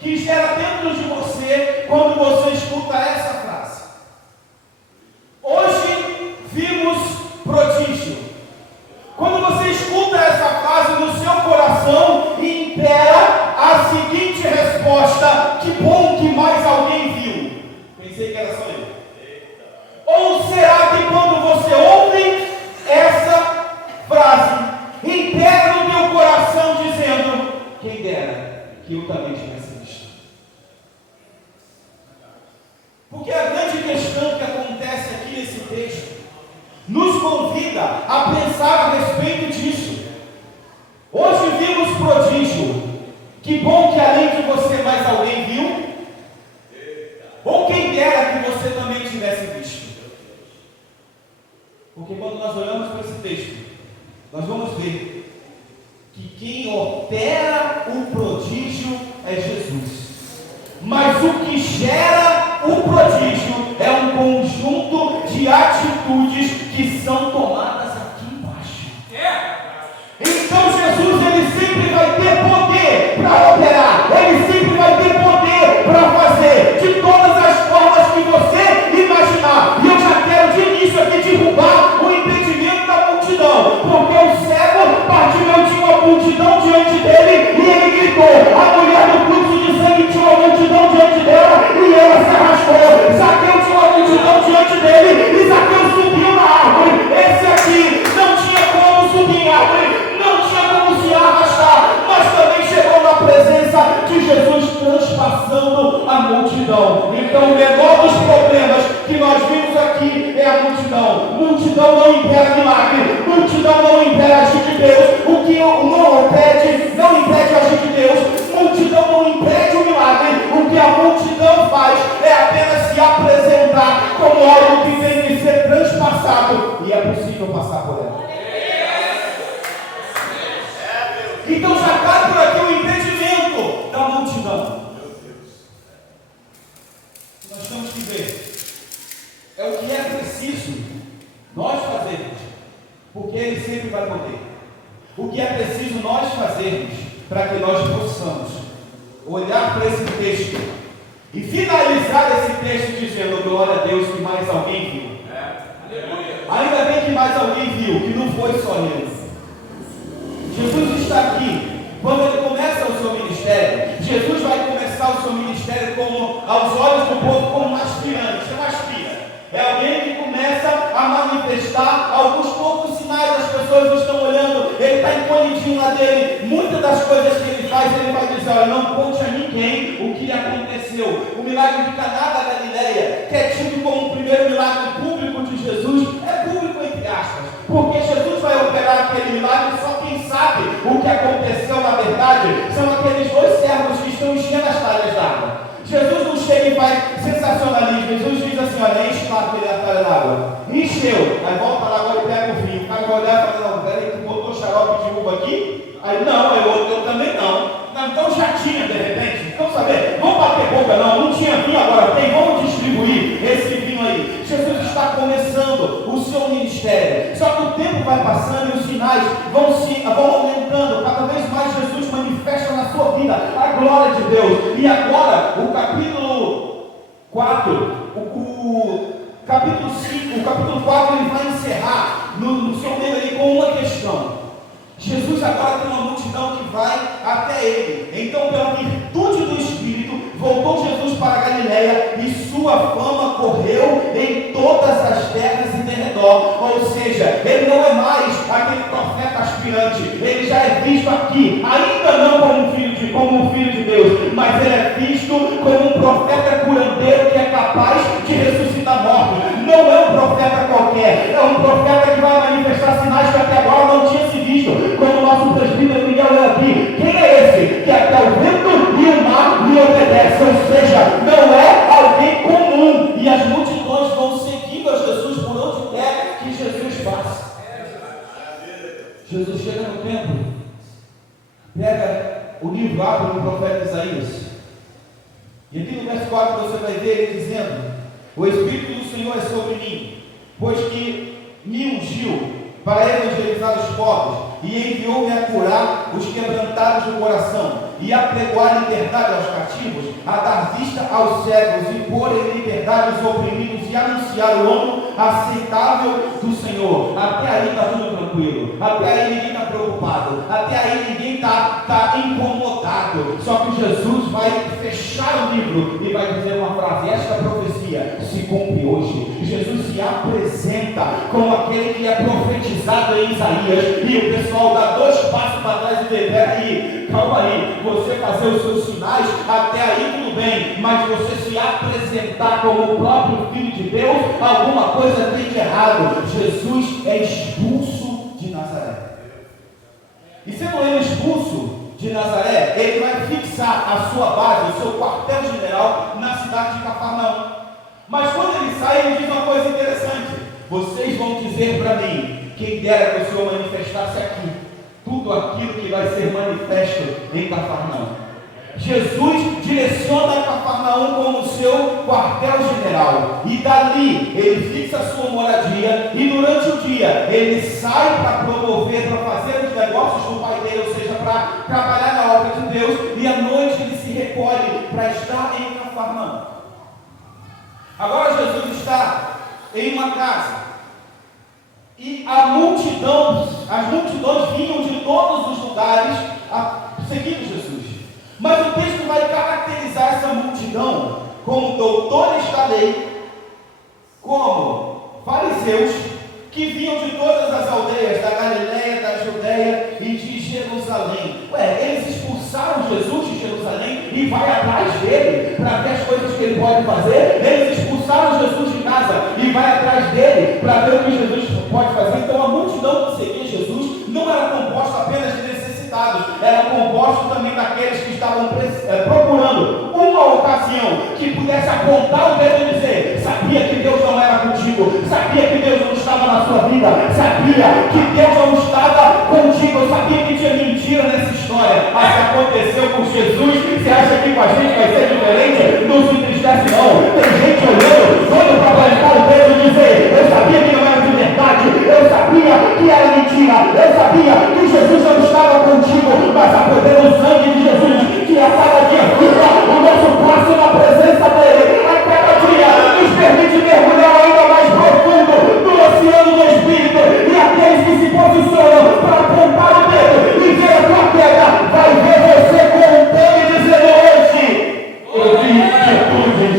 que gera dentro de você quando você escuta essa frase. Hoje vimos prodígio. Quando você escuta essa frase no seu coração, impera a seguinte resposta: que bom que mais alguém viu. Pensei que era só eu. Ou será que quando você ouve essa frase, impera no teu coração dizendo: quem dera que eu também tivesse visto? Porque a grande questão que acontece aqui nesse texto nos convida a pensar a respeito disso. Hoje vimos prodígio. Que bom que além de você mais alguém viu. Ou quem dera que você também tivesse visto. Porque quando nós olhamos para esse texto, nós vamos ver que quem opera o prodígio é Jesus. Mas o que gera o prodígio é um conjunto de atitudes que são tomadas aqui embaixo. Então Jesus, ele sempre vai ter poder para operar, ele sempre vai ter poder para fazer de todas as formas que você imaginar. E eu já quero de início aqui derrubar o impedimento da multidão, porque o cego partiu, tinha uma multidão diante dele e ele gritou. A mulher do fluxo de sangue tinha uma multidão diante dela e ela se arrastou. Zaqueu tinha uma multidão diante dele e Zaqueu subiu na árvore. Esse aqui não tinha como subir em árvore, não tinha como se arrastar, mas também chegou na presença de Jesus, transpassando a multidão. Então o menor dos problemas que nós vimos aqui é a multidão. Multidão não impera milagre, multidão não impera agir de Deus. O que não impede agir de Deus, multidão não impede o milagre. O que a multidão faz é apenas se apresentar como algo que tem que ser transpassado, e é possível passar por ela. Então já cai por aqui o impedimento da multidão. Nós temos que ver é o que é preciso nós fazermos, porque Ele sempre vai poder. O que é preciso nós fazermos para que nós possamos olhar para esse texto e finalizar esse texto dizendo: glória a Deus que mais alguém viu. Ainda bem que mais alguém viu, que não foi só ele. Jesus está aqui. Quando ele começa o seu ministério, Jesus vai começar o seu ministério como, aos olhos do povo, como um aspirante. É uma aspira. É alguém que começa a manifestar alguns poucos sinais. As pessoas estão olhando, ele está encolhidinho lá dele. Muitas das coisas que ele faz, ele vai dizer: olha, não conte a ninguém o que aconteceu. O milagre de Caná da Galileia, que é tido como o primeiro milagre público de Jesus, é público entre aspas, porque Jesus vai operar aquele milagre. Só quem sabe o que aconteceu na verdade são aqueles dois servos que estão enchendo as talhas d'água. Jesus não chega e faz sensacionalismo. Jesus diz assim: olha, enche lá aquele talha d'água. Encheu, aí volta lá agora e pega o vinho. O cara vai olhar e fala: não, peraí, tu botou xarope de uva aqui? Aí não, eu também não. Então já tinha de repente. Então saber, vamos bater boca não tinha vinho, agora tem, vamos distribuir esse vinho aí. Jesus está começando o seu ministério, só que o tempo vai passando e os sinais vão aumentando. Cada vez mais Jesus manifesta na sua vida a glória de Deus. E agora o capítulo 4, o capítulo 5, o capítulo 4, ele vai encerrar no seu meio ali com uma questão. Jesus agora tem uma multidão que vai até ele. Então, pela virtude do Espírito, voltou Jesus para a Galileia e sua fama correu em todas as terras em derredor. Ou seja, ele não é mais aquele profeta aspirante, ele já é visto aqui, ainda não como um filho de Deus, mas ele é visto como um profeta curandeiro que é capaz de ressuscitar mortos. Não é um profeta qualquer, é um profeta que vai manifestar sinais que até agora não tinha se visto, como o nosso presbítero Miguel é aqui. Quem é esse? Que até o vento e o mar lhe obedecem. Ou seja, não é alguém comum, e as multidões vão seguindo a Jesus por onde quer que Jesus passe. Jesus chega no templo, pega o livro, abre no profeta Isaías, e aqui no verso 4 você vai ver ele dizendo: o Espírito do Senhor é sobre mim, pois que me ungiu para evangelizar os pobres, e enviou-me a curar os quebrantados do coração, e apregoar liberdade aos cativos, a dar vista aos cegos e pôr em liberdade os oprimidos e anunciar o ano aceitável do Senhor. Até aí está tudo tranquilo, até aí ninguém está preocupado, até aí ninguém está incomodado. Só que Jesus vai fechar o livro e vai dizer uma frase: esta profecia se cumpre hoje. Jesus se apresenta como aquele que é profetizado em Isaías, e o pessoal dá 2 passos para trás e diz: peraí, calma aí, você fazer os seus sinais, até aí tudo bem, mas você se apresentar como o próprio Filho de Deus, alguma coisa tem de errado. Jesus é expulso de Nazaré, e sendo ele expulso de Nazaré, ele vai fixar a sua base, o seu quartel-general na cidade de Cafarnaum. Mas quando ele sai, ele diz uma coisa interessante: vocês vão dizer para mim, quem dera que o Senhor manifestasse aqui tudo aquilo que vai ser manifesto em Cafarnaum. Jesus direciona Cafarnaum como seu quartel-general, e dali ele fixa a sua moradia, e durante o dia ele sai para promover, para fazer os negócios do pai dele, ou seja, para trabalhar na obra de Deus, e à noite ele se recolhe para estar em Cafarnaum. Agora Jesus está em uma casa, e as multidões vinham de todos os lugares seguindo Jesus. Mas o texto vai caracterizar essa multidão como doutores da lei, como fariseus, que vinham de todas as aldeias da Galileia, da Judeia e de Jerusalém. Eles expulsaram Jesus de Jerusalém e vai atrás dele para ver as coisas que ele pode fazer. Eles expulsaram Jesus de casa e vai atrás dele para ver o que Jesus pode fazer. Então a multidão que seguia Jesus não era composta apenas de necessitados, era composta também daqueles que estavam procurando uma ocasião que pudesse apontar o dedo e dizer: sabia que Deus não era contigo, sabia que Deus não estava na sua vida, sabia que Deus não estava contigo, eu sabia que tinha mentira nessa história, mas se aconteceu com Jesus, você acha que com a gente vai ser diferente? Não se entristece não. Tem gente olhando para plantar o dedo e dizer: eu sabia que não era de verdade, eu sabia que era mentira, eu sabia que Jesus não estava contigo, mas a poder do sangue de Jesus, que a cada dia fica o nosso passo na presença dele, a cada dia nos permite mergulhar ainda mais profundo no oceano do Espírito, e aqueles que se posicionam para apontar o dedo e ver a tua queda, vai ver você contando e dizendo: hoje eu vi virtudes.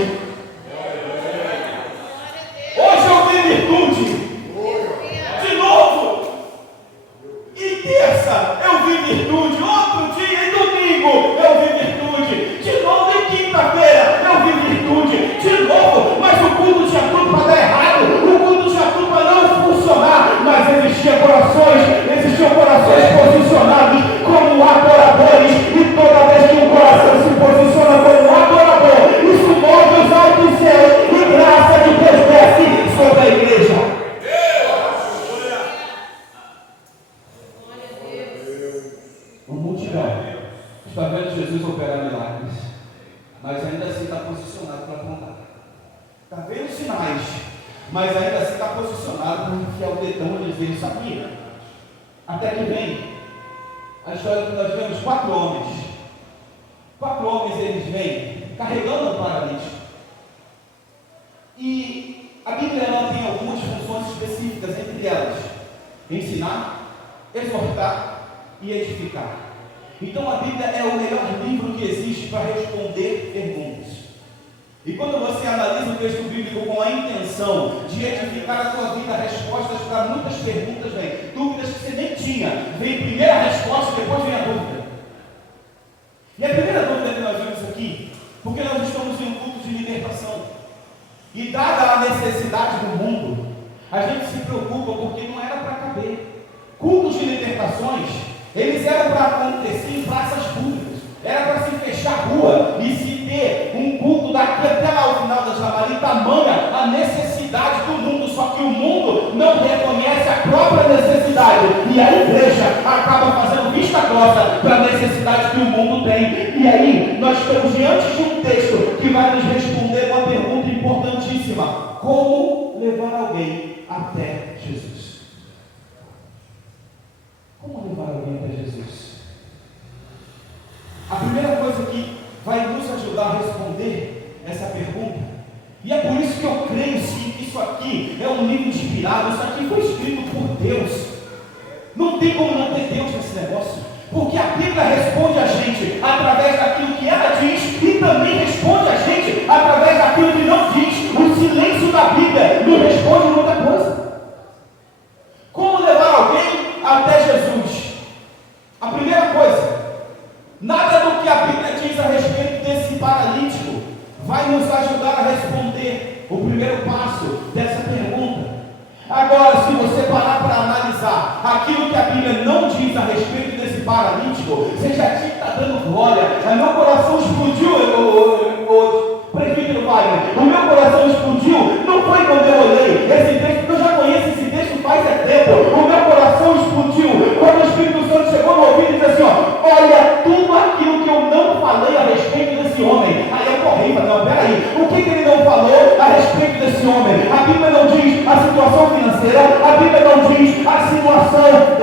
Hoje eu vi virtude. De novo. E terça eu vi virtude. Outro dia e domingo eu vi virtude. De novo em quinta-feira eu vi virtude. De novo, mas o culto tinha tudo para dar errado. O culto tinha tudo para não funcionar. Mas existiam corações posicionados como adoradores. E toda vez que um coração se posiciona como adorador, isso move os altos céus e graça de Deus desce sobre a igreja. Uma multidão está vendo Jesus operar milagres, mas ainda assim está posicionado para apontar. Está vendo sinais, mas ainda assim está posicionado para enfiar o dedão e dizer: sabia. Até que vem a história que nós vemos 4 homens. 4 homens eles vêm carregando um paralítico. E a Bíblia ela tem algumas funções específicas, entre elas ensinar, exortar e edificar. Então a Bíblia é o melhor livro que existe para responder perguntas. E quando você analisa o texto bíblico com a intenção de edificar a sua vida, respostas para muitas perguntas vêm. Dúvidas que você nem tinha. Vem primeiro a resposta, depois vem a dúvida. E a primeira dúvida que nós vimos aqui, porque nós estamos em um culto de libertação. E dada a necessidade do mundo, a gente se preocupa porque não era para caber. Cultos de libertações, eles eram para acontecer em praças públicas. Era para se fechar a rua e se ter um culto daqui até lá ao final da Jamari, tamanha a necessidade do mundo, só que o mundo não reconhece a própria necessidade, e a igreja acaba fazendo vista grossa para a necessidade que o mundo tem. E aí, nós estamos diante de um texto que vai nos responder uma pergunta importantíssima: como levar alguém até Jesus? Como levar alguém até Jesus? A primeira coisa que vai nos ajudar a responder essa pergunta, e é por isso que eu creio sim que isso aqui é um livro inspirado, isso aqui foi escrito por Deus. Não tem como não ter Deus nesse negócio, porque a Bíblia responde a gente através daquilo que ela diz e também responde a gente através daquilo que não diz. O silêncio da Bíblia nos responde muita coisa. Como levar alguém até Jesus? A primeira coisa, nada do que a Bíblia diz a respeito desse paralítico vai nos ajudar a responder o primeiro passo dessa pergunta. Agora, se você parar para analisar aquilo que a Bíblia não diz a respeito desse paralítico, você já tinha que estar dando glória. Meu coração explodiu hoje, prefeito Wagner. O meu coração explodiu, não foi quando eu olhei esse texto, porque eu já conheço esse texto faz tempo. O meu coração explodiu quando o Espírito Santo chegou no ouvido e disse assim: olha, tudo aquilo que eu não falei a respeito desse homem. Aí eu corri, mas não, peraí, o que ele não falou a respeito desse homem? A Bíblia não diz a situação financeira, a Bíblia não diz a situação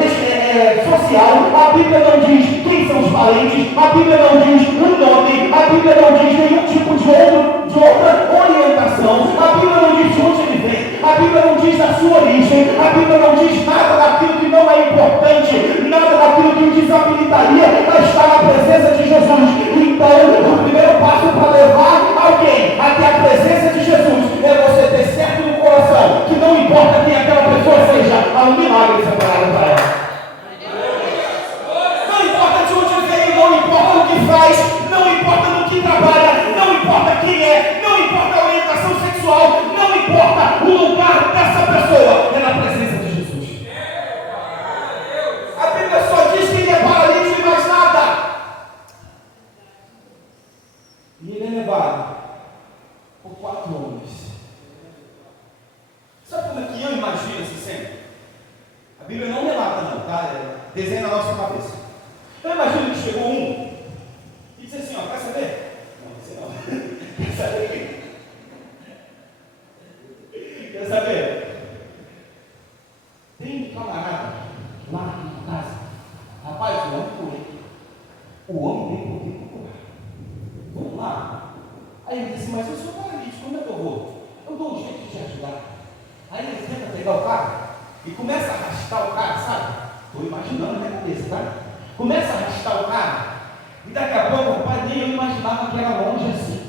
social, a Bíblia não diz quem são os parentes, a Bíblia não diz o nome, a Bíblia não diz nenhum tipo de outra orientação, a Bíblia não diz de onde ele vem, a Bíblia não diz a sua origem, a Bíblia não diz nada daquilo que não é importante, nada daquilo que o desabilitaria a estar na presença de Jesus. Então, o primeiro passo para levar alguém até a presença de Jesus é você ter certo no coração que não importa quem aquela pessoa seja, há um milagre separado para ela. Não importa de onde veio, não importa o que faz, não importa no que trabalha, não importa quem é, não importa a orientação sexual, não importa o lugar dessa pessoa, é na presença de Jesus. A Bíblia só diz que ele é paralítico e mais nada. E ele é levado por 4 homens. Sabe como é que eu imagino essa cena? A Bíblia não relata não, tá? Desenha na nossa cabeça. Eu imagino que chegou um e disse assim, ó, quer saber? Não, você não. Quer saber? Quer saber? Tem um camarada lá na minha casa. Rapaz, o homem foi. O homem tem poder para curar. Vamos lá. Aí ele disse, mas eu sou paralítico, como é que eu vou? Eu dou um jeito de te ajudar. Aí ele tenta pegar o cara e começa a arrastar o cara, sabe? Estou imaginando na minha cabeça, tá? Começa a arrastar o cara e daqui a pouco, rapaz, nem eu imaginava que era longe assim.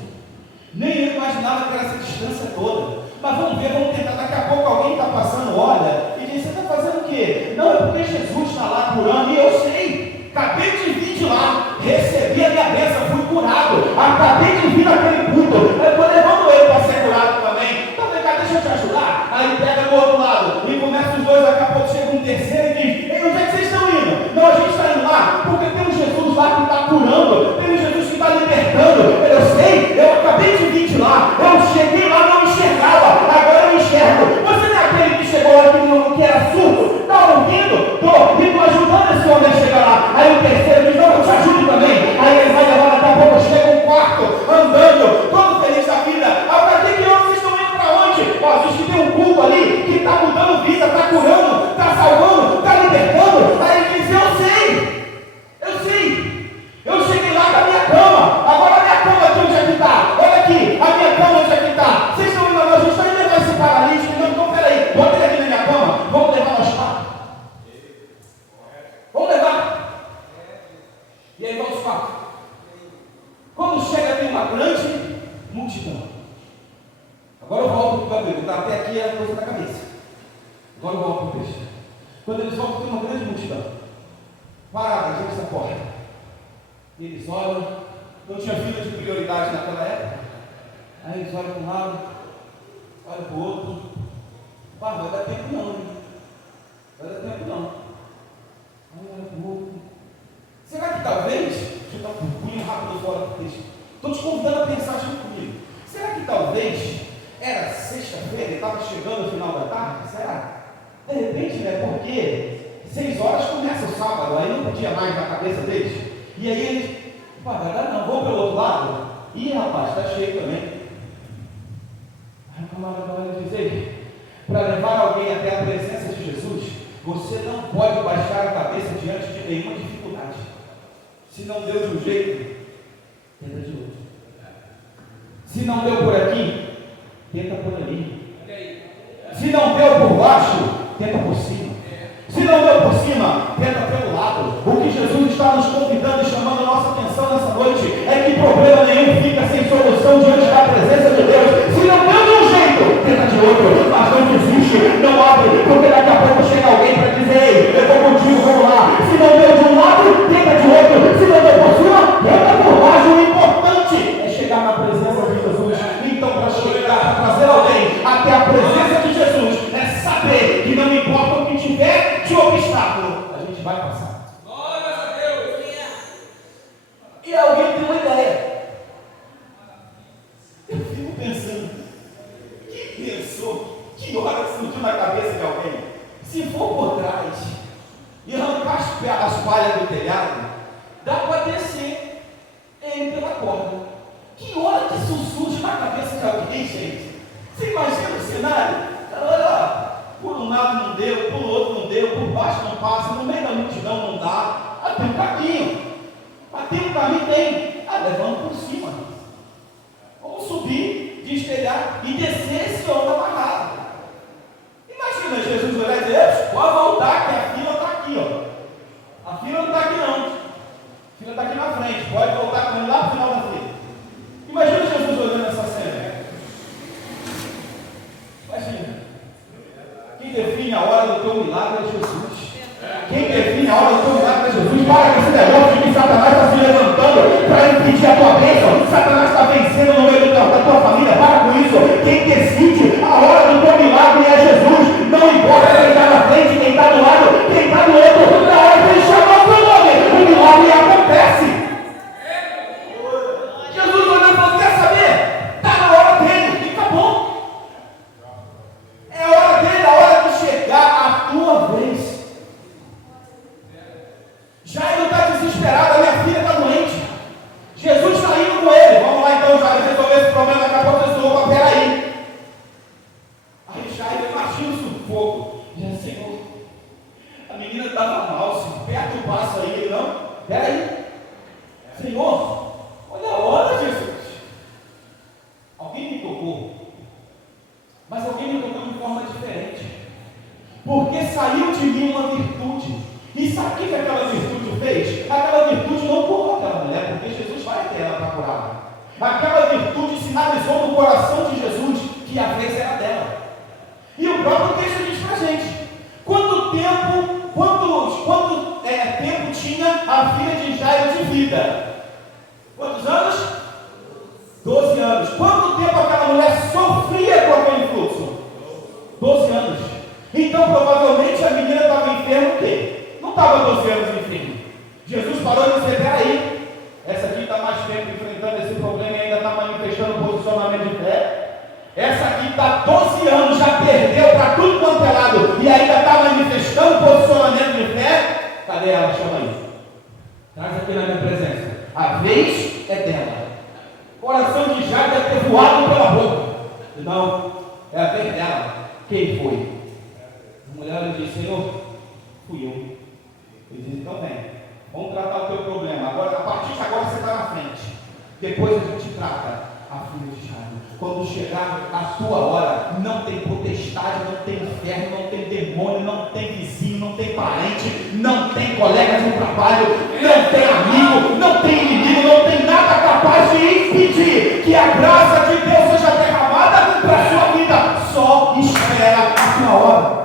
Nem eu imaginava que era essa distância toda. Mas vamos ver, vamos tentar. Daqui a pouco alguém está passando, olha, e diz, você está fazendo o quê? Não, é porque Jesus está lá curando, e eu sei. Acabei de vir de lá, recebi a minha bênção, fui curado. Acabei de vir naquele culto, eu estou levando ele para ser curado também. Então vem cá, deixa eu te ajudar. Aí pega do outro lado e começa os dois, daqui a pouco chega um terceiro e diz, ei, onde é que vocês estão indo? Não, a gente está indo lá, porque tem um Jesus lá que está curando, tem um Jesus que está libertando. Eu sei, eu acabei de vir de lá, eu cheguei lá, não enxergava, agora eu enxergo. Você não é aquele que chegou lá que era surdo? Está ouvindo? Estou ajudando esse homem a chegar lá. Aí o terceiro diz, não, eu te ajudo também. Aí ele vai levar, daqui a pouco chega um quarto, andando, todo feliz da vida. Agora, que vocês estão indo para onde? Ó, diz que tem um culto ali que está mudando vida, está curando, está salvando, está libertando. Aí ele diz, eu sei. Eu cheguei lá com a minha cama. Agora a minha cama aqui onde é que está? Olha aqui, a minha cama onde é que está? Vocês estão indo lá, a gente está indo levar esse paralítico. Então, peraí, bota ele aqui na minha cama, vamos levar no hospital. Vamos levar. E aí vamos falar. Quando chega tem uma grande multidão. Agora eu volto para o Bíblia, tá? Até aqui é a coisa da cabeça. Agora eu volto para o texto. Quando eles voltam tem uma grande multidão. Parada, gente da porta. E eles olham, não tinha fila de prioridade naquela época. Aí eles olham para um lado, olham para o outro. Ah, não vai dar tempo não, hein? Vai dar tempo não. Aí olha para o outro. Será que talvez, deixa eu dar um punho rápido fora do texto. Estou te convidando a pensar junto comigo. Será que talvez era sexta-feira, ele estava chegando no final da tarde? Será? De repente, né? Porque 6 horas começa o sábado, aí não podia mais na cabeça deles. E aí eles, pá, vai dar não, vamos pelo outro lado? Ih, rapaz, está cheio também. Aí o camarada vai dizer, para levar alguém até a presença de Jesus, você não pode baixar a cabeça diante de nenhuma dificuldade. Se não deu de um jeito, tenta de outro. Se não deu por aqui, tenta por ali. Se não deu por baixo, tenta por cima. Se não deu por cima, tenta pelo lado. O que Jesus está nos convidando e chamando a nossa atenção nessa noite é que problema nenhum fica sem solução diante da presença de Deus. Se não deu de um jeito, tenta de outro. Mas não desiste, não abre, porque daqui a pouco chega alguém para dizer: ei, eu vou contigo, vamos lá. Se não deu de um lado, tenta de outro. Se não deu por cima, tenta por baixo. O importante é chegar na presença de Jesus. Então, para chegar, para trazer alguém até a presença de Jesus, é saber que não importa o que tiver de obstáculo, a gente vai passar. Glória a Deus! E alguém tem uma ideia. Eu fico pensando, quem pensou, que hora surgiu na cabeça de alguém? Se for por trás e arrancar as palhas do telhado, dá para descer ele pela corda. Que hora que isso surge na cabeça de alguém, gente? Você imagina o cenário? Olha, por um lado não deu, por outro não deu, por baixo não passa, no meio da multidão não dá. Ah, tem um caminho. Mas tem um caminho, tem. Ah, levando por cima. Vamos subir, destelhar e descer esse homem amarrado. Imagina Jesus olhar e dizer: pode voltar, que a fila está aqui, ó. A fila não está aqui não. A fila está aqui na frente. Pode voltar com ele lá para o final da fila. Imagina Jesus olhando essa cena. Imagina. Quem define a hora do teu milagre é Jesus. Quem define a hora do teu milagre é Jesus. Para com esse negócio de que Satanás está se levantando para impedir a tua bênção. Satanás está vencendo no meio da tua família. Para com isso. Quem decide a hora do teu milagre é Jesus. Não importa quem está na frente, quem está do lado, quem está do outro. Na hora que ele chamar o teu nome, o milagre acontece. Jesus olhando e falou: quer saber? Está na hora dele. E acabou. É a hora dele, a hora de chegar a tua vez. Jairo está desesperado, a minha filha está doente. Jesus está indo com ele. Vamos lá então, Jairo, resolver esse problema. Daqui a pouco Jesus falou: peraí. Aí Jairo imagina o sufoco. Diz: Senhor, a menina estava mal, se perto o passo aí, ele não. Peraí. Senhor, olha a hora, Jesus. Alguém me tocou. Mas alguém me tocou de forma diferente. Porque saiu de mim uma virtude. E sabe o que aquela virtude fez? Aquela virtude não curou aquela mulher, porque Jesus vai ter ela para curá-la. Aquela virtude sinalizou no coração de Jesus que a vez era dela. E o próprio texto diz para a gente: quanto tempo tinha a filha de Jairo de vida? Quantos anos? 12 anos. Quanto tempo aquela mulher sofria com aquele fluxo? 12 anos. Então provavelmente a menina estava enferma o quê? Não estava 12 anos enferma. Jesus parou e disse: peraí, essa aqui está mais tempo enfrentando esse problema e ainda está manifestando o posicionamento de fé. Essa aqui está 12 anos, já perdeu para tudo quanto é lado e ainda está manifestando o posicionamento de fé. Cadê ela? Chama aí. Traz aqui na minha presença. A vez é dela. O coração de Jairo deve ter voado pela boca. Não, é a vez dela. Quem foi? A mulher disse: Senhor, fui eu. Ele disse: então vem, vamos tratar o teu problema. Agora, a partir de agora você está na frente. Depois a gente trata a filha de Jairo. Quando chegar a tua hora, não tem potestade, não tem inferno, não tem demônio, não tem vizinho, não tem parente, não tem colega de trabalho, não tem amigo, não tem inimigo, não tem nada capaz de impedir que a graça de Deus seja derramada para a sua vida. Só espera a tua hora.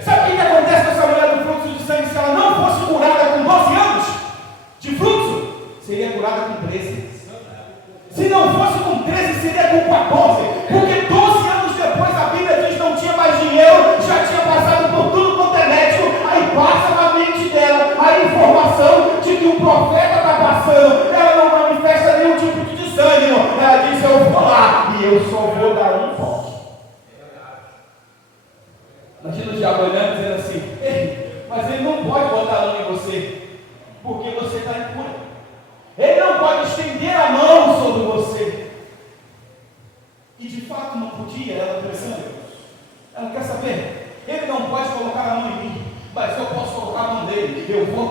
Sabe o que acontece com essa mulher do fluxo de sangue? Se ela não fosse curada com 12 anos de fluxo, seria curada com 13. Se não fosse com 13, seria com 14. Porque 12 anos depois a Bíblia diz que não tinha mais dinheiro, já tinha passado por tudo quanto é médico. Aí passa na mente dela a informação de que o profeta está passando. Ela não manifesta nenhum tipo de desânimo. Ela diz: eu vou lá e eu só vou dar um toque. Imagina o diabo olhando e dizendo assim: ei, mas ele não pode botar a mão em você, porque você está impuro. Ele não pode estender a mão sobre você. E de fato não podia, ela pensando. Ela quer saber, ele não pode colocar a mão em mim, mas eu posso colocar a mão dele. Eu vou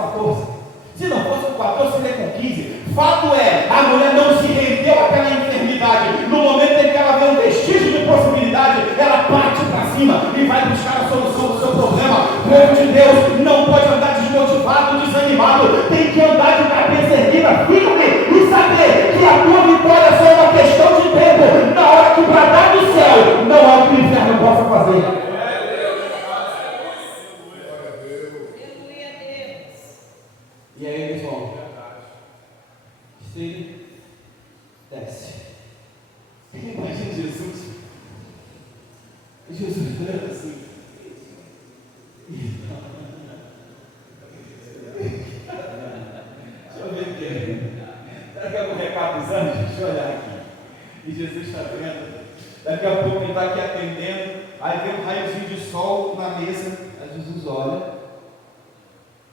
14. Se não fosse com 14, seria com 15. Fato é, a mulher não se rendeu àquela enfermidade. No momento em que ela vê um vestígio de possibilidade, ela parte para cima e vai buscar a solução do seu problema. O povo de Deus não pode andar desmotivado, desanimado. Tem que andar de cabeça erguida, firme, e saber que a tua vitória é só uma questão de tempo. Na hora que bradar do céu, não há o que o inferno possa fazer. E aí eles vão. Se desce. Imagina Jesus. Jesus falando assim. Deixa eu ver aqui. Será que é um recado dos anjos? Deixa eu olhar aqui. E Jesus está vendo. Daqui a pouco ele está aqui atendendo. Aí vem um raiozinho de sol na mesa. Aí Jesus olha.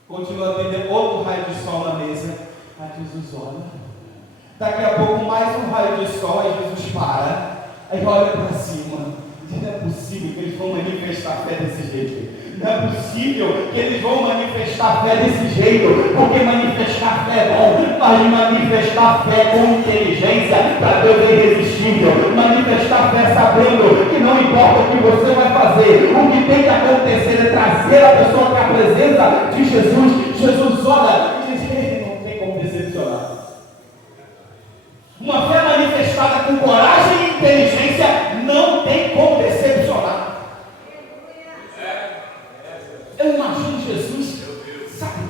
Continua atendendo outro raio de sol na mesa. Aí Jesus olha. Daqui a pouco mais um raio de sol. Aí Jesus para. Aí olha para cima. Não é possível que eles vão manifestar fé desse jeito. Não é possível que eles vão manifestar fé desse jeito. Porque manifestar fé é bom. Mas manifestar fé com inteligência para Deus é irresistível. Manifestar fé sabendo que não importa o que você vai fazer. O que tem que acontecer é trazer a pessoa para a presença de Jesus. Jesus olha e diz: não tem como decepcionar. Uma fé manifestada com coragem e inteligência não tem como decepcionar. Eu imagino Jesus, sabe,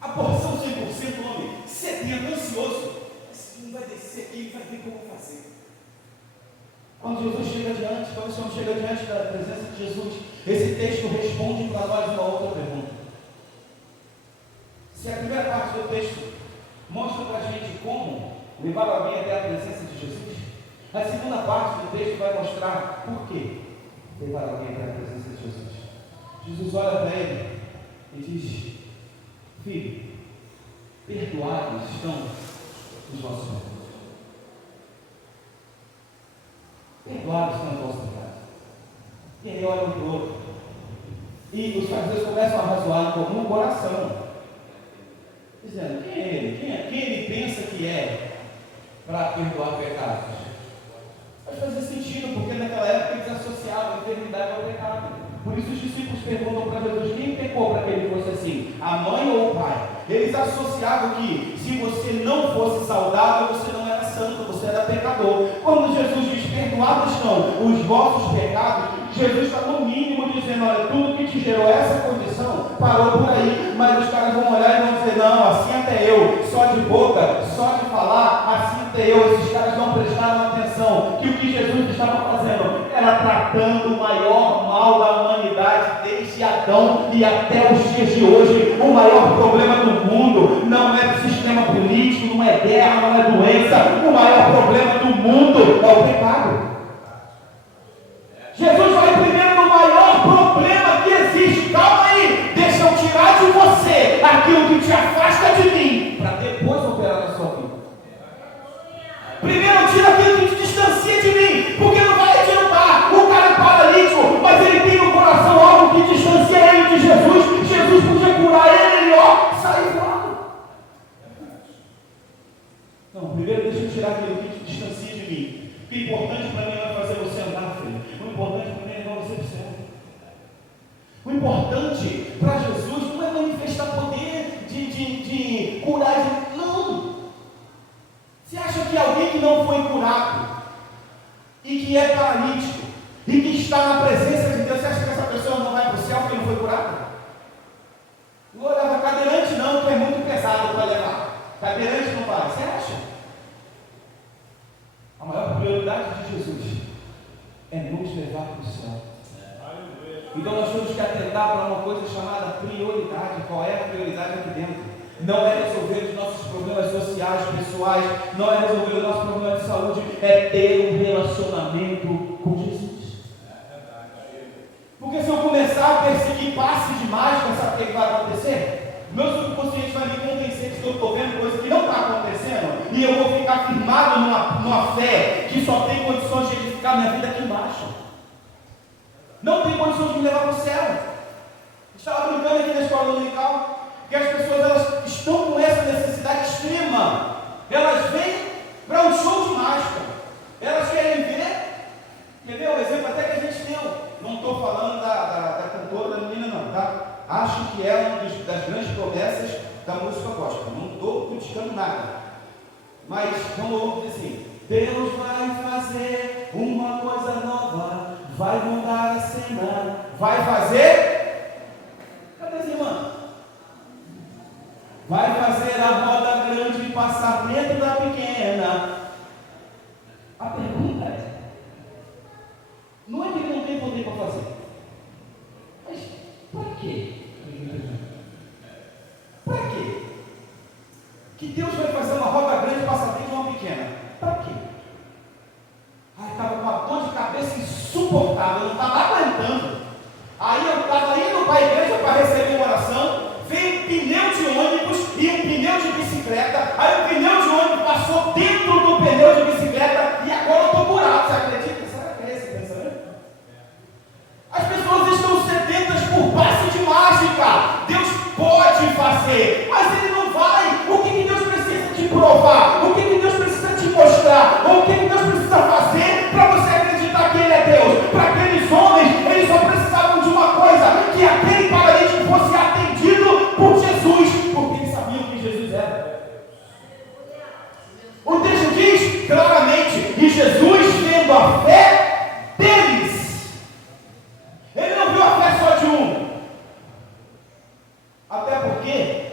a porção 100% homem, sedento, ansioso. Esse filho vai descer aqui e vai ver como fazer. Quando Jesus chega diante, quando o Senhor chega diante da presença de Jesus, esse texto responde para nós uma outra pergunta. Se a primeira parte do texto mostra para a gente como levar alguém até a presença de Jesus, a segunda parte do texto vai mostrar por que levar alguém até a presença de Jesus. Jesus olha para ele e diz: filho, perdoados estão os vossos pecados. Perdoados estão os vossos pecados. E aí olha um para o outro. E os fariseus começam a razoar como um coração, dizendo: quem é ele? Quem ele pensa que é para perdoar pecados? Vai fazer sentido, porque naquela época eles associavam a enfermidade ao pecado. Por isso os discípulos perguntam para Jesus: quem pecou para que ele fosse assim? A mãe ou o pai? Eles associavam que se você não fosse saudável, você não era santo, você era pecador. Quando Jesus diz: perdoados estão os vossos pecados, Jesus está no mínimo dizendo: olha, tudo que te gerou essa condição parou por aí. Mas os caras vão olhar e vão dizer: não, assim até eu, só de boca, só de falar, assim até eu. Esses caras não prestaram atenção que o que Jesus estava fazendo era tratando o maior mal da humanidade desde Adão e até os dias de hoje. O maior problema do mundo não é do sistema político, não é guerra, não é doença. O maior problema do mundo é o pecado. Jesus vai primeiro no maior problema que existe. Calma aí, deixa eu tirar de você aquilo que te afasta de mim, para depois operar na sua vida. Primeiro eu tiro aquilo que te distancia de mim, porque não vai adiantar. O cara é paralítico, mas ele tem no coração algo que distancia ele de Jesus. Jesus podia curar ele, sair voando. Não, primeiro deixa eu tirar aquilo que te distancia de mim. O que é importante para mim não é fazer você andar, filho. O importante para mim é levar você para o céu. O importante para Jesus não é manifestar poder de curar. Não. Você acha que alguém que não foi curado e que é paralítico e que está na presença de Deus, você acha que essa pessoa não vai para o céu porque não foi curado? Não leva cadeirante não, que é muito pesado para levar. Cadeirante não vai. Você acha? A maior prioridade de Jesus é nos levar para o céu. Então nós temos que atentar para uma coisa chamada prioridade. Qual é a prioridade aqui dentro? Não é resolver os nossos problemas sociais, pessoais, não é resolver os nossos problemas de saúde, é ter um relacionamento com Jesus. Porque se eu começar a perseguir passe de mágica, sabe o que vai acontecer? Meu subconsciente vai me convencer de que eu estou vendo coisa que não está acontecendo, e eu vou ficar firmado numa fé que só tem condições de edificar minha vida aqui embaixo. Não tem condições de me levar para o céu. Estava brincando aqui na escola dominical, que as pessoas pessoas elas estão com essa necessidade extrema. Elas vêm para um show de mágica. Elas querem ver. Quer ver o exemplo até que a gente deu? Não estou falando da cantora, da menina não, tá? Acho que é uma das grandes promessas da música gospel. Não estou criticando nada. Mas vamos dizer assim: Deus vai fazer uma coisa nova, vai mudar a cena, vai fazer. Cadê as irmãs? Vai fazer a roda grande passar dentro da pequena. A pergunta é: não é que ele não tem poder para fazer, mas para quê? Para quê? Que Deus vai fazer uma roda grande passar dentro de uma pequena? Para quê? Ai, estava com uma dor de cabeça insuportável, eu não estava aguentando. Aí eu estava indo para a igreja para receber uma oração, veio um pneu de ônibus e um pneu de bicicleta. Aí o pneu de ônibus passou dentro do pneu de bicicleta e agora eu estou curado. Você acredita? Será que é esse pensamento? As pessoas estão sedentas por passe de mágica. Deus pode fazer, mas Ele não vai. O que Deus precisa te provar? O que Deus precisa te mostrar? Ou o que Deus precisa fazer para você acreditar que Ele é Deus? Para aqueles homens, eles só precisavam de uma coisa: que aquele paralítico fosse atendido por Jesus, porque eles sabiam que Jesus era. O texto diz claramente que Jesus, vendo a fé deles, Ele não viu a fé só de um. Até porque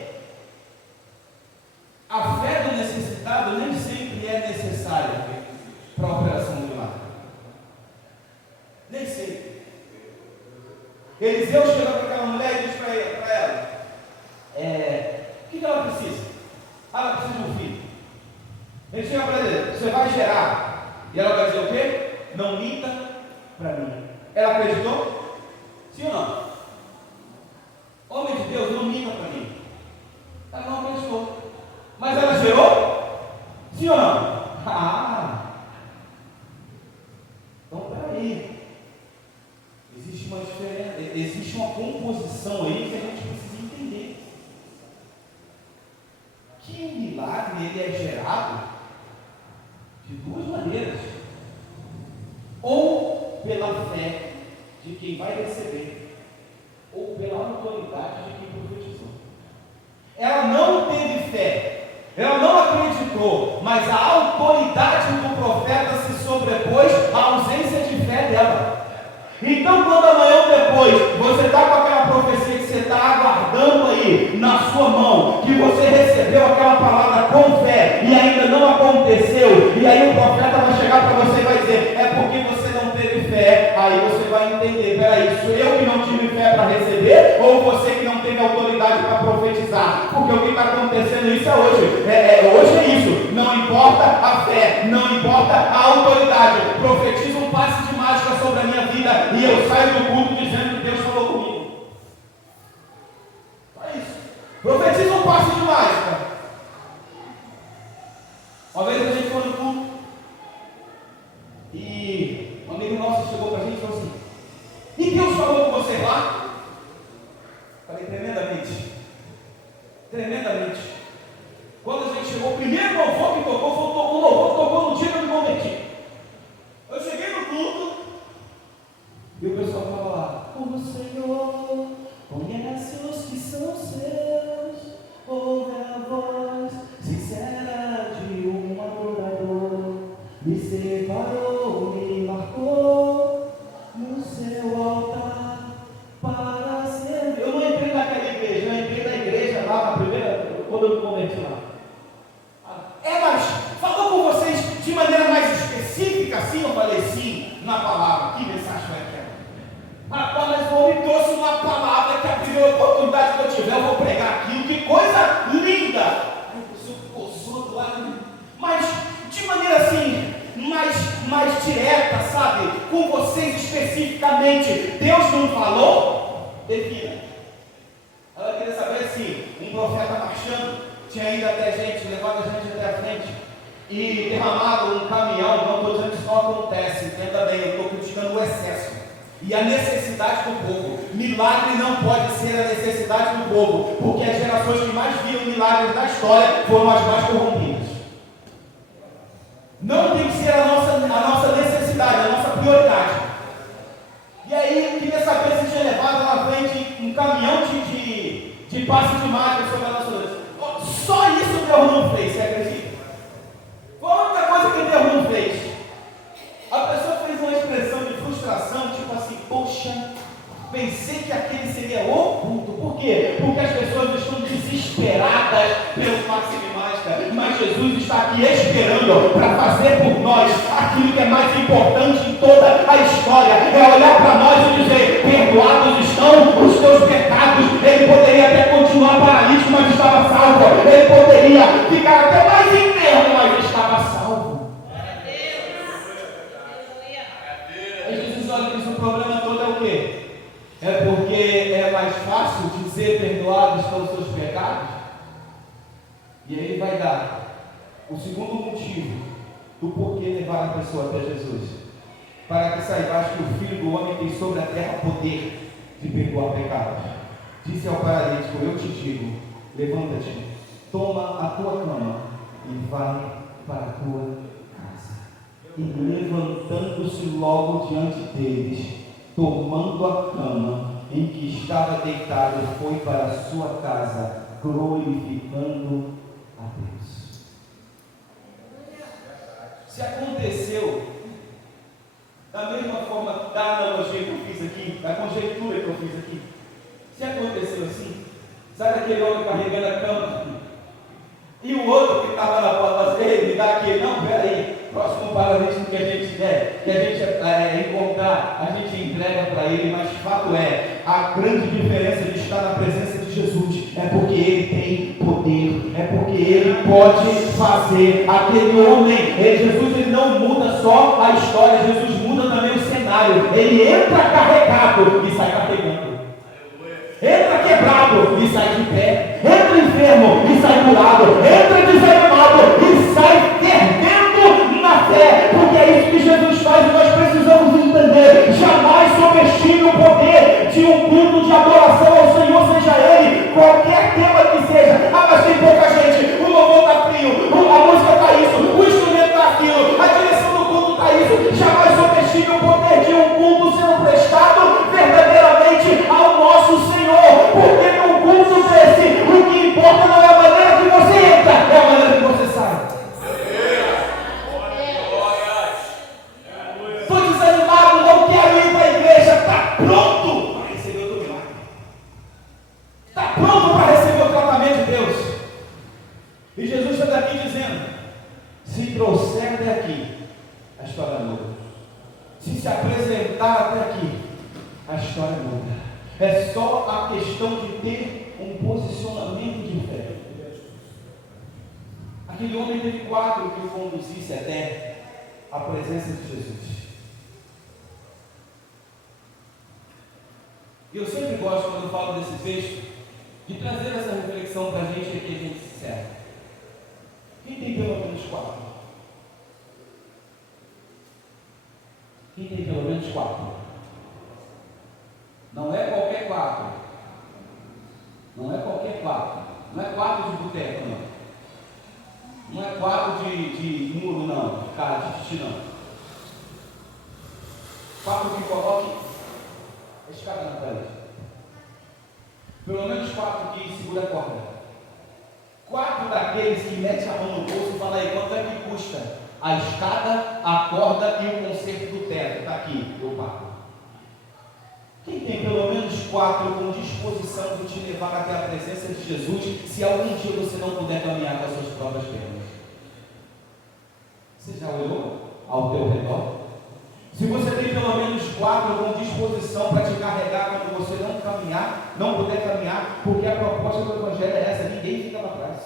a fé do necessitado nem sempre é necessária para a operação do milagre. Nem sempre. Eliseu chega para aquela mulher e diz para ela: o que ela precisa? Ela precisa de um filho. Ele chega para ela: você vai gerar. E ela vai dizer o quê? Não minta para mim. Ela acreditou? Sim ou não? Homem de Deus, não minta para mim. Ela não acreditou. Mas ela gerou? Sim ou não? Então peraí. Existe uma diferença, existe uma composição aí que a gente precisa entender. Que o milagre ele é gerado de duas maneiras: ou pela fé de quem vai receber, ou pela autoridade de quem profetizou. Ela não teve fé, ela não acreditou, mas a autoridade do profeta se sobrepôs à ausência de fé dela. Então, quando amanhã ou depois você está com aquela profecia que você está aguardando aí na sua mão, que você recebeu aquela palavra com fé e ainda não aconteceu, e aí o profeta vai chegar para você e vai dizer: é porque você não teve fé. Aí você vai entender: peraí, sou eu que não tive fé para receber, ou você que não teve autoridade para profetizar? Porque o que está acontecendo isso é hoje. Hoje é isso. Não importa a fé, não importa a autoridade. Profetiza um passe de mágica sobre a minha vida e eu saio do culto dizendo que Deus falou comigo. É isso. Profetiza um passe de mágica. Uma vez a gente foi no culto e um amigo nosso chegou para a gente e falou assim: e Deus falou com você lá? Falei: tremendamente. Tremendamente. Quando a gente chegou, o primeiro louvor que tocou foi o louvor que tocou no dia que eu me converti. Eu cheguei no culto e o pessoal falava lá: o Senhor conhece os que são seus, ouve a voz sincera de um adorador, me separou, me marcou no seu altar para sempre. Eu não entrei naquela igreja, eu entrei na igreja lá na primeira, quando eu me converti lá. Mas falou com vocês de maneira mais específica assim? Eu falei: sim, na palavra. Que mensagem foi aquela? Rapaz, mas me trouxe uma palavra que abriu a oportunidade que eu tiver, eu vou pregar aquilo. Que coisa linda! Ai, o pessoal coçou do lado. Mas de maneira assim, mais direta, sabe? Com vocês especificamente. Deus não falou? Defina. Ela queria saber se um profeta marchando tinha ido até a gente, levado a gente até a frente e derramado um caminhão. Não estou dizendo que isso não acontece, entenda bem, eu estou criticando o excesso. e a necessidade do povo. Milagre não pode ser a necessidade do povo, porque as gerações que mais viram milagres na história foram as mais corrompidas. Não tem que ser a nossa necessidade, a nossa prioridade. E aí, queria saber se tinha levado na frente um caminhão de passe de mágica sobre a nossa luz. Só isso Deus não fez, você acredita? Foi a única coisa que Deus não fez. A pessoa fez uma expressão de frustração, tipo assim, poxa, pensei que aquele seria o culto. Por quê? Porque as pessoas estão desesperadas pelo passe de mágica, mas Jesus está aqui esperando para fazer por nós aquilo que é mais importante em toda a história, é olhar para nós e dizer, perdoados estão os teus pecados. Ele poderia até continuar paralítico, mas estava salvo. Ele poderia ficar até mais enfermo, mas estava salvo. Olha, o problema todo é o quê? É porque é mais fácil dizer perdoados estão os seus pecados? E aí vai dar o segundo motivo do porquê levar a pessoa até Jesus. Para que saibas que o Filho do Homem tem sobre a terra poder de perdoar pecados. Disse ao paralítico, eu te digo, levanta-te, toma a tua cama e vai para a tua e levantando-se logo diante deles, tomando a cama em que estava deitado, foi para a sua casa, glorificando a Deus. Se aconteceu da mesma forma da analogia que eu fiz aqui, da conjectura que eu fiz aqui, se aconteceu assim, sabe aquele homem carregando a cama e o outro que estava na porta, me dá aqui, não, peraí, próximo paralítico que a gente encontrar, a gente entrega para ele, mas fato é, a grande diferença de estar na presença de Jesus é porque ele tem poder, é porque ele pode fazer. Aquele homem, Jesus, ele não muda só a história, Jesus muda também o cenário. Ele entra carregado e sai carregando, entra quebrado e sai de pé, entra enfermo e sai curado, entra desanimado e sai fervendo na fé, porque é isso que Jesus faz e nós precisamos entender. Jamais subestime o poder de um culto de adoração ao Senhor, seja ele qualquer tema que seja. Ah, mas tem pouca gente, o louvor está frio, a música está isso, o instrumento está aquilo, a direção do culto está isso. Jamais subestime o poder de um culto sendo prestado verdadeiramente ao nosso Senhor, porque num culto desse, o que importa não é a maneira que você entra, é a maneira que você sai. Estou desanimado, não quero ir para a igreja. Está pronto para receber o teu milagre, está pronto para receber o tratamento de Deus. E Jesus está aqui dizendo, se trouxer até aqui, a história muda. Se apresentar até aqui, a história muda. É só a questão de ter um posicionamento de fé. Aquele homem teve 4 que o conduzisse até a presença de Jesus. E eu sempre gosto, quando eu falo desse texto, de trazer essa reflexão para a gente aqui, a gente se serve. Quem tem pelo menos 4? Quem tem pelo menos 4? Não é qualquer 4. Não é qualquer 4. Não é 4 de boteco, não. Não é 4 de muro, não. Cara, de xixi, não. 4 que coloque a escada na parede. Pelo menos 4 que segura a corda. 4 daqueles que metem a mão no bolso e falam aí, quanto é que custa a escada, a corda e o conserto do teto? Está aqui, eu pago. Quem tem pelo menos 4 com disposição de te levar até a presença de Jesus, se algum dia você não puder caminhar com as suas próprias pernas? Você já olhou ao teu redor? Se você tem pelo menos 4 com disposição para te carregar quando você não caminhar, não puder caminhar, porque a proposta do Evangelho é essa, ninguém fica para trás.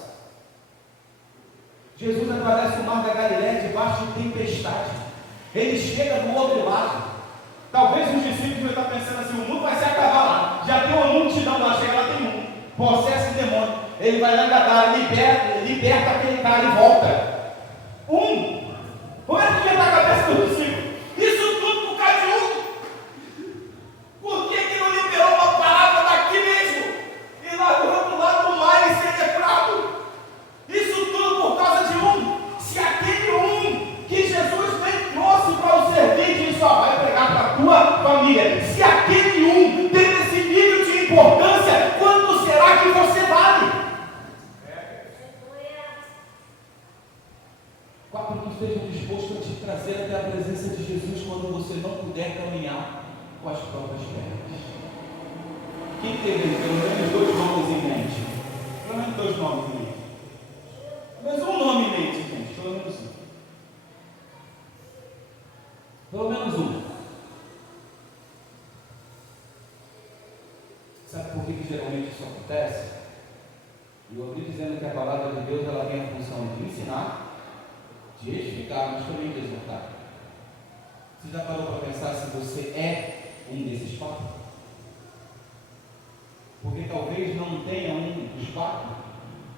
Jesus atravessa o mar da Galileia debaixo de tempestade. Ele chega do outro lado. Talvez os discípulos estão pensando assim, o mundo vai se acabar lá. Já tem uma multidão lá, chega lá, tem um possesso de demônio. Ele vai lá engatar, liberta aquele cara e volta. Como é que está a cabeça do discípulo? Isso tudo por causa de um. ter pelo menos 2 nomes em mente? Pelo menos 2 nomes em mente. Mas um nome em mente, gente. Pelo menos um. Pelo menos um. Sabe por que geralmente isso acontece? Eu ouvi dizendo que a palavra de Deus ela tem a função de ensinar, de edificar, mas também de exortar. Você já parou para pensar se você é um desses 4? Porque talvez não tenha um dos 4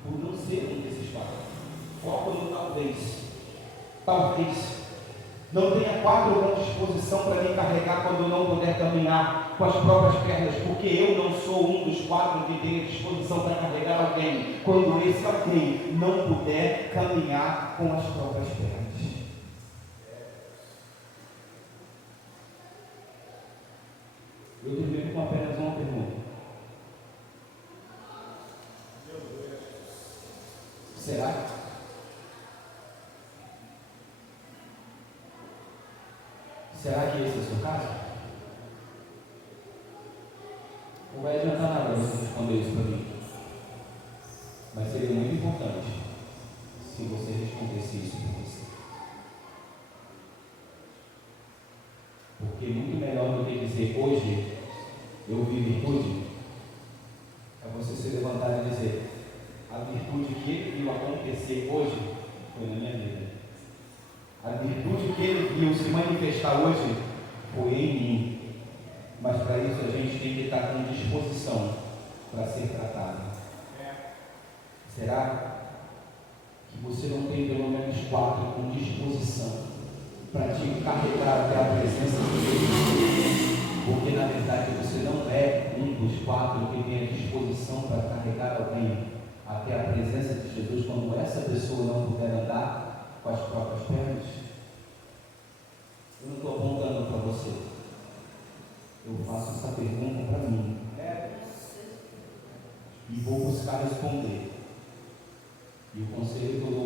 por não ser um desses 4. Foco no talvez. Talvez não tenha 4 com disposição para me carregar quando eu não puder caminhar com as próprias pernas, porque eu não sou um dos 4 que tem disposição para carregar alguém, quando esse alguém não puder caminhar com as próprias pernas. Eu termino com apenas uma pergunta. Será? Será que esse é o seu caso? Não vai adiantar nada você responder isso para mim. Mas seria muito importante se você respondesse isso para você. Porque muito melhor do que dizer hoje eu vi virtude, é você se levantar e dizer: a virtude que ele viu acontecer hoje foi na minha vida. A virtude que ele viu se manifestar hoje foi em mim. Mas para isso a gente tem que estar com disposição para ser tratado. Será que você não tem pelo menos 4 com disposição para te carregar até a presença de Deus? Porque na verdade você não é um dos 4 que tem a disposição para carregar alguém até a presença de Jesus quando essa pessoa não puder andar com as próprias pernas. Eu não estou apontando para você. Eu faço essa pergunta para mim. E vou buscar responder. E o conselho que eu